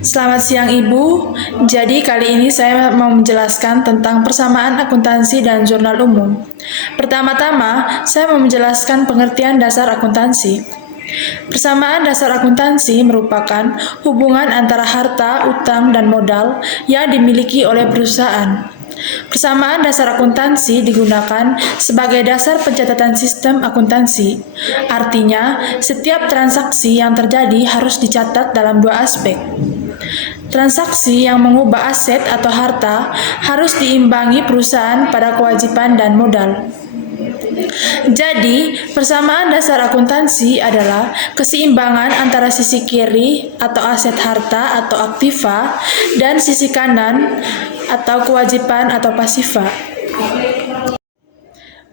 Selamat siang Ibu. Jadi kali ini saya mau menjelaskan tentang persamaan akuntansi dan jurnal umum. Pertama-tama, saya mau menjelaskan pengertian dasar akuntansi. Persamaan dasar akuntansi merupakan hubungan antara harta, utang, dan modal yang dimiliki oleh perusahaan. Persamaan dasar akuntansi digunakan sebagai dasar pencatatan sistem akuntansi. Artinya, setiap transaksi yang terjadi harus dicatat dalam dua aspek. Transaksi yang mengubah aset atau harta harus diimbangi perusahaan pada kewajiban dan modal. Jadi, persamaan dasar akuntansi adalah keseimbangan antara sisi kiri atau aset harta atau aktiva dan sisi kanan atau kewajiban atau pasifa.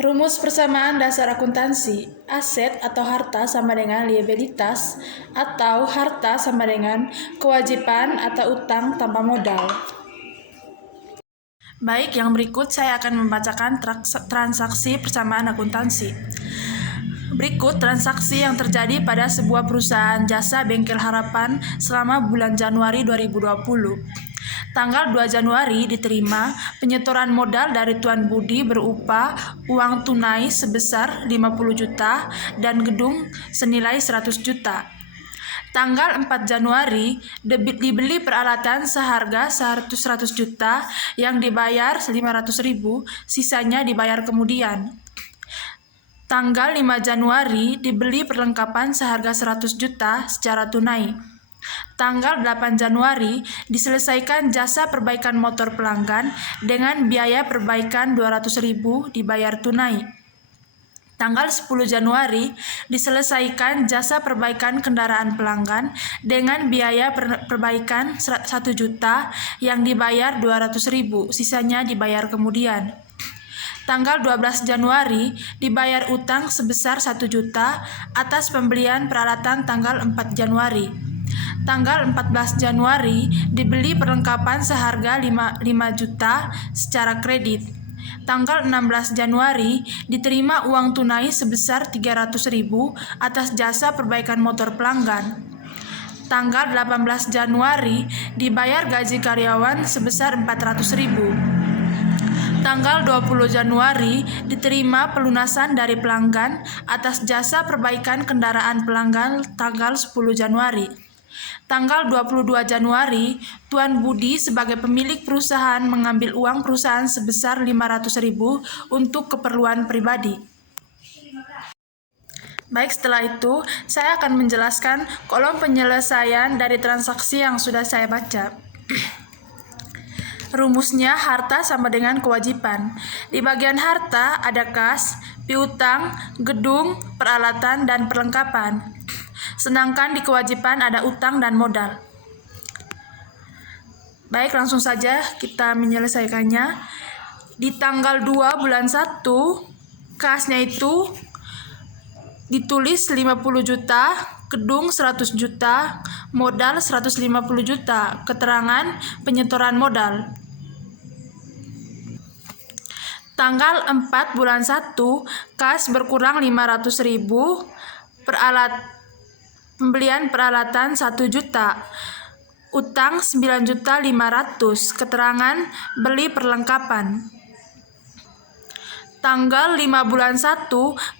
Rumus persamaan dasar akuntansi, aset atau harta sama dengan liabilitas atau harta sama dengan kewajiban atau utang tanpa modal. Baik, yang berikut saya akan membacakan transaksi persamaan akuntansi. Berikut transaksi yang terjadi pada sebuah perusahaan jasa Bengkel Harapan selama bulan Januari 2020. Tanggal 2 Januari diterima penyetoran modal dari Tuan Budi berupa uang tunai sebesar 50 juta dan gedung senilai 100 juta. Tanggal 4 Januari dibeli peralatan seharga 100 juta yang dibayar 500.000, sisanya dibayar kemudian. Tanggal 5 Januari dibeli perlengkapan seharga 100 juta secara tunai. Tanggal 8 Januari diselesaikan jasa perbaikan motor pelanggan dengan biaya perbaikan 200.000 dibayar tunai. Tanggal 10 Januari diselesaikan jasa perbaikan kendaraan pelanggan dengan biaya perbaikan 1 juta yang dibayar 200.000, sisanya dibayar kemudian. Tanggal 12 Januari dibayar utang sebesar 1 juta atas pembelian peralatan tanggal 4 Januari. Tanggal 14 Januari dibeli perlengkapan seharga 5 juta secara kredit. Tanggal 16 Januari diterima uang tunai sebesar 300.000 atas jasa perbaikan motor pelanggan. Tanggal 18 Januari dibayar gaji karyawan sebesar 400.000. Tanggal 20 Januari diterima pelunasan dari pelanggan atas jasa perbaikan kendaraan pelanggan tanggal 10 Januari. Tanggal 22 Januari, Tuan Budi sebagai pemilik perusahaan mengambil uang perusahaan sebesar 500.000 untuk keperluan pribadi. Baik, setelah itu saya akan menjelaskan kolom penyelesaian dari transaksi yang sudah saya baca. Rumusnya harta sama dengan kewajiban. Di bagian harta ada kas, piutang, gedung, peralatan, dan perlengkapan. Sedangkan di kewajiban ada utang dan modal. Baik, langsung saja kita menyelesaikannya. Di tanggal 2 bulan 1, kasnya itu ditulis 50 juta, gedung 100 juta, modal 150 juta, keterangan penyetoran modal. Tanggal 4 bulan 1, kas berkurang 500.000, pembelian peralatan 1 juta, utang 9.500.000, keterangan beli perlengkapan. Tanggal 5 bulan 1,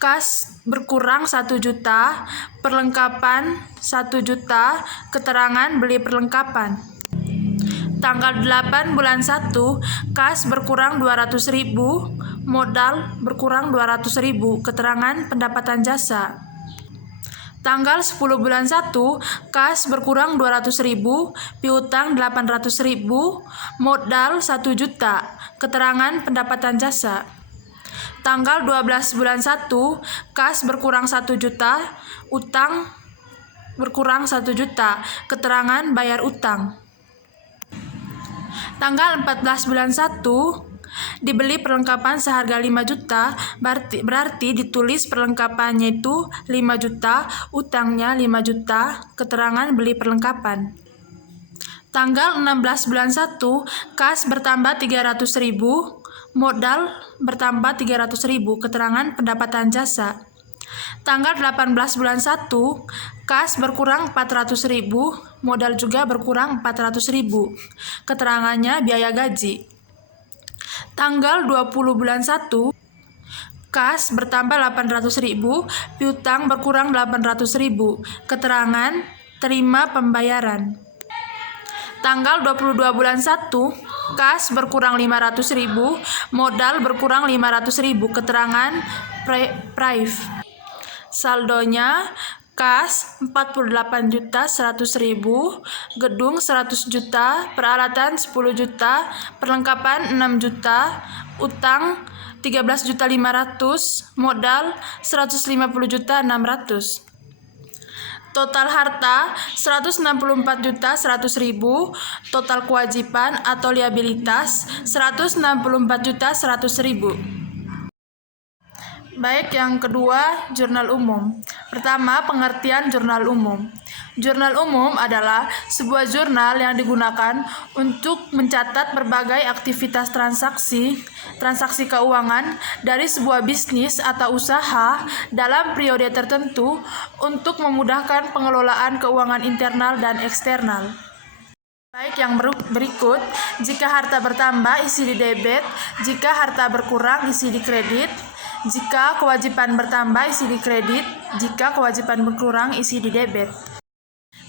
kas berkurang 1 juta, perlengkapan 1 juta, keterangan beli perlengkapan. Tanggal 8 bulan 1, kas berkurang 200.000, modal berkurang 200.000, keterangan pendapatan jasa. Tanggal 10 bulan 1, kas berkurang 200.000, piutang 800.000, modal 1 juta, keterangan pendapatan jasa. Tanggal 12 bulan 1, kas berkurang 1 juta, utang berkurang 1 juta, keterangan bayar utang. Tanggal 14 bulan 1, dibeli perlengkapan seharga 5 juta, berarti ditulis perlengkapannya itu 5 juta, utangnya 5 juta, keterangan beli perlengkapan. Tanggal 16 bulan 1, kas bertambah 300.000, modal bertambah 300.000, keterangan pendapatan jasa. Tanggal 18 bulan 1, kas berkurang 400.000, modal juga berkurang 400.000. Keterangannya biaya gaji. Tanggal 20 bulan 1, kas bertambah 800.000, piutang berkurang 800.000. Keterangan terima pembayaran. Tanggal 22 bulan 1, kas berkurang 500.000, modal berkurang 500.000. Keterangan prive. Saldonya kas 48.100.000, gedung 100 juta, peralatan 10 juta, perlengkapan 6 juta, utang 13.500.000, modal 150.600.000. Total harta 164.100.000, total kewajiban atau liabilitas 164.100.000. Baik, yang kedua, jurnal umum. Pertama, pengertian jurnal umum. Jurnal umum adalah sebuah jurnal yang digunakan untuk mencatat berbagai aktivitas transaksi keuangan dari sebuah bisnis atau usaha dalam periode tertentu untuk memudahkan pengelolaan keuangan internal dan eksternal. Baik, yang berikut, jika harta bertambah isi di debit, jika harta berkurang isi di kredit, jika kewajiban bertambah isi di kredit, jika kewajiban berkurang isi di debit.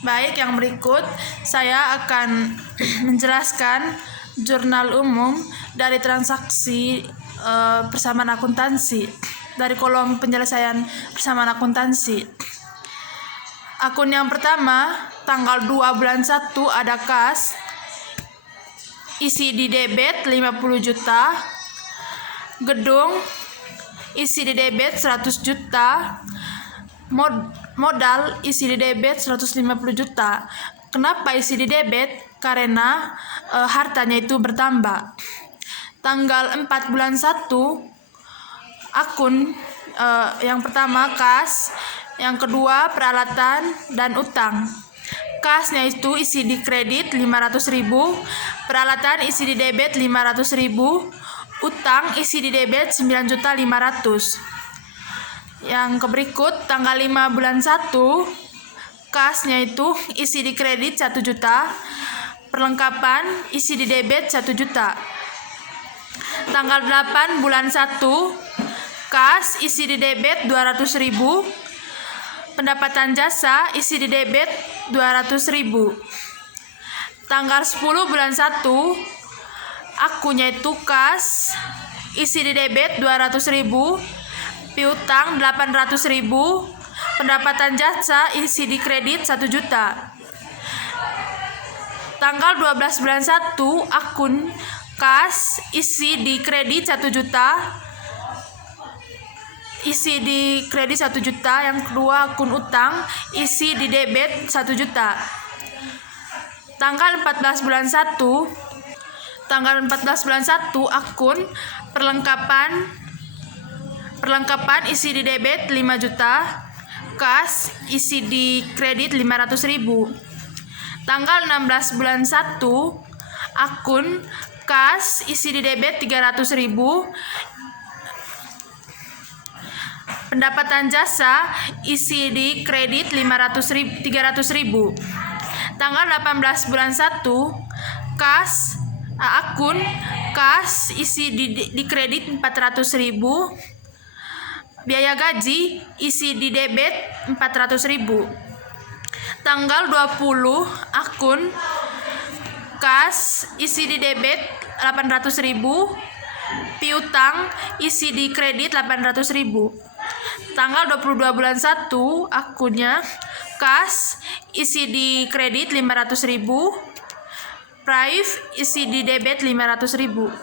Baik, yang berikut saya akan menjelaskan jurnal umum dari transaksi persamaan akuntansi, dari kolom penyelesaian persamaan akuntansi. Akun yang pertama, tanggal 2 bulan 1 ada kas, isi di debit 50 juta, gedung isi di debit 100 juta, modal isi di debit 150 juta. Kenapa isi di debit? Karena hartanya itu bertambah. Tanggal 4 bulan 1, akun yang pertama kas, yang kedua peralatan dan utang. Kasnya itu isi di kredit 500.000, peralatan isi di debit 500.000, utang isi di debit 9.500.000. Yang berikut, tanggal 5 bulan 1, kasnya itu isi di kredit 1 juta, perlengkapan isi di debit 1 juta. Tanggal 8 bulan 1, kas isi di debit 200.000, pendapatan jasa isi di debit 200.000. Tanggal 10 bulan 1, akunnya itu kas, isi di debit 200.000, piutang 800.000, pendapatan jasa isi di kredit 1 juta. Tanggal 12 bulan 1, akun kas, isi di kredit 1 juta, isi di kredit 1 juta. Yang kedua, akun utang, isi di debit 1 juta. Tanggal 14 bulan 1, akun perlengkapan isi di debit 5 juta, kas isi di kredit 500.000. Tanggal 16 bulan 1, akun kas isi di debit 300.000, pendapatan jasa isi di kredit 300.000. Tanggal 18 bulan 1, akun kas isi di kredit 400.000, biaya gaji isi di debit 400.000. Tanggal 20, akun kas isi di debit 800.000, piutang isi di kredit 800.000. Tanggal 22 bulan 1, akunnya kas isi di kredit 500.000, prive isi di debit 500.000.